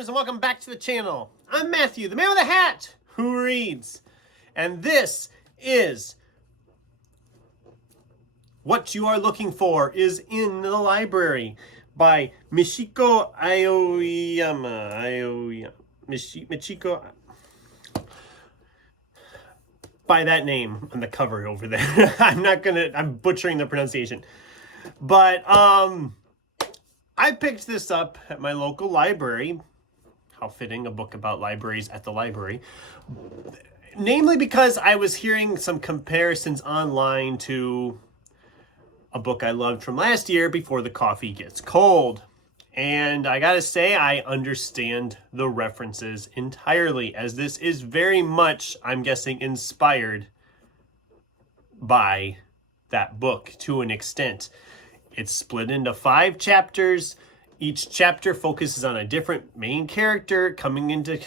readers, and welcome back to the channel. I'm Matthew, the man with a hat who reads, and this is What You Are Looking For is in the Library by Michiko Aoyama. Michiko. By that name on the cover over there. I'm butchering the pronunciation. But I picked this up at my local library. How fitting, a book about libraries at the library. Namely because I was hearing some comparisons online to a book I loved from last year, Before the Coffee Gets Cold. And I gotta say, I understand the references entirely, as this is very much, I'm guessing, inspired by that book to an extent. It's split into 5 chapters. Each chapter focuses on a different main character coming into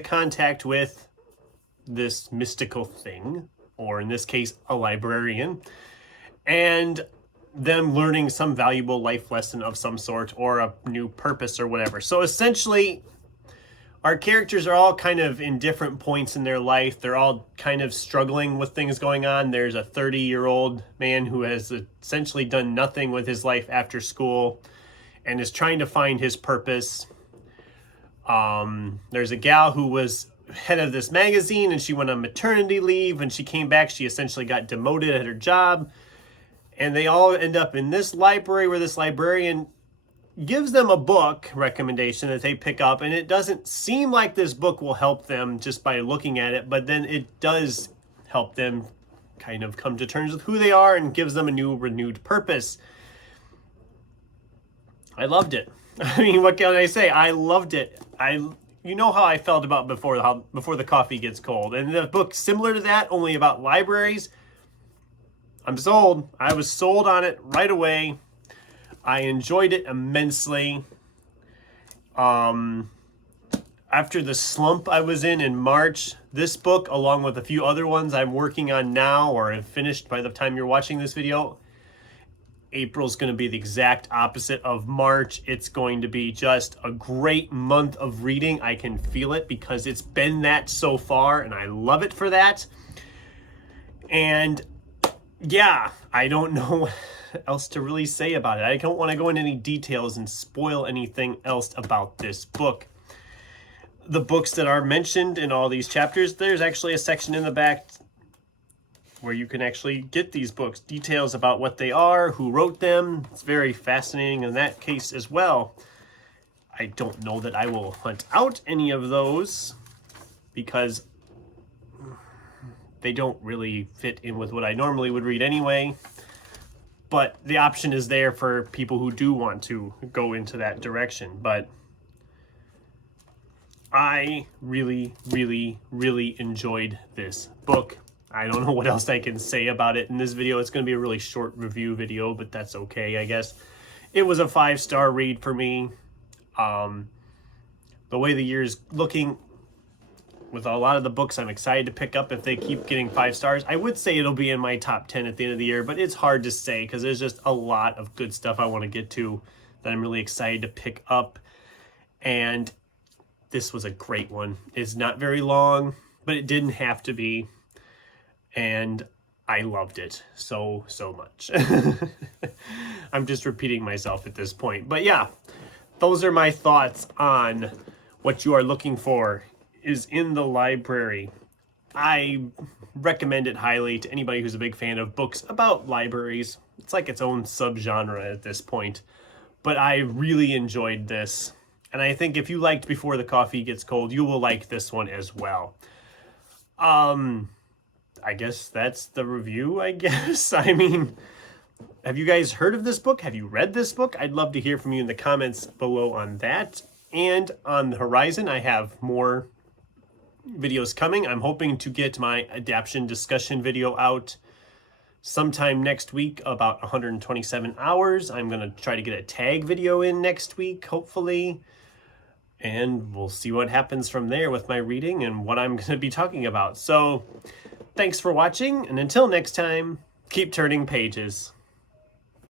contact with this mystical thing, or in this case, a librarian, and them learning some valuable life lesson of some sort, or a new purpose or whatever. So essentially, our characters are all kind of in different points in their life. They're all kind of struggling with things going on. There's a 30-year-old man who has essentially done nothing with his life after school and is trying to find his purpose. There's a gal who was head of this magazine, and she went on maternity leave. When she came back, she essentially got demoted at her job. And they all end up in this library where this librarian gives them a book recommendation that they pick up, and it doesn't seem like this book will help them just by looking at it, but then it does help them kind of come to terms with who they are and gives them a new renewed purpose. I loved it. I mean, what can I say? I loved it. You know how I felt about Before the Coffee Gets Cold, and the book similar to that, only about libraries. I'm sold. I was sold on it right away. I enjoyed it immensely. After the slump I was in March, this book, along with a few other ones I'm working on now or have finished by the time you're watching this video, April's going to be the exact opposite of March. It's going to be just a great month of reading. I can feel it because it's been that so far, and I love it for that. And yeah, I don't know else to really say about it. I don't want to go into any details and spoil anything else about this book. The books that are mentioned in all these chapters, there's actually a section in the back where you can actually get these books, details about what they are, who wrote them. It's very fascinating in that case as well. I don't know that I will hunt out any of those because they don't really fit in with what I normally would read anyway. But the option is there for people who do want to go into that direction. But I really, really, really enjoyed this book. I don't know what else I can say about it in this video. It's going to be a really short review video, but that's okay, I guess. It was a 5-star read for me. The way the year's looking, with a lot of the books I'm excited to pick up, if they keep getting 5 stars, I would say it'll be in my top 10 at the end of the year, but it's hard to say because there's just a lot of good stuff I want to get to that I'm really excited to pick up. And this was a great one. It's not very long, but it didn't have to be. And I loved it so much. I'm just repeating myself at this point. But yeah, those are my thoughts on What You Are Looking For is in the library. I recommend it highly to anybody who's a big fan of books about libraries. It's like its own subgenre at this point. But I really enjoyed this. And I think if you liked Before the Coffee Gets Cold, you will like this one as well. I guess that's the review, I guess. I mean, have you guys heard of this book? Have you read this book? I'd love to hear from you in the comments below on that. And on the horizon, I have more videos coming. I'm hoping to get my adaptation discussion video out sometime next week, about 127 hours. I'm going to try to get a tag video in next week, hopefully. And we'll see what happens from there with my reading and what I'm going to be talking about. So thanks for watching, and until next time, keep turning pages.